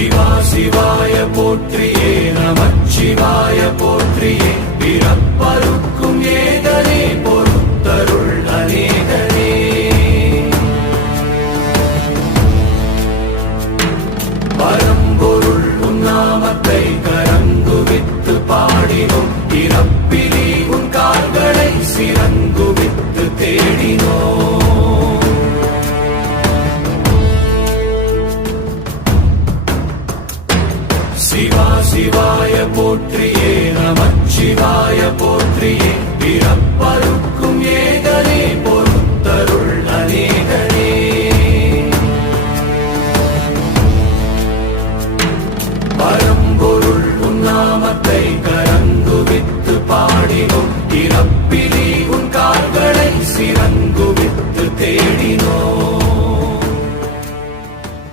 சிவா சிவாய போற்றியே நமச்சிவாய போற்றியே பிறப்பருக்கும் ஏதனே பொறுத்தருள் அநேகனே பரம்பொருள் உன் நாமத்தை கரங்குவித்து பாடினோம் இறப்பிலி உன் கால்களை சிறங்குவித்து தேடினோம் சிவா சிவாய போற்றியே நமச்சிவாய போற்றியே பிறப்பருக்கும் ஏதனே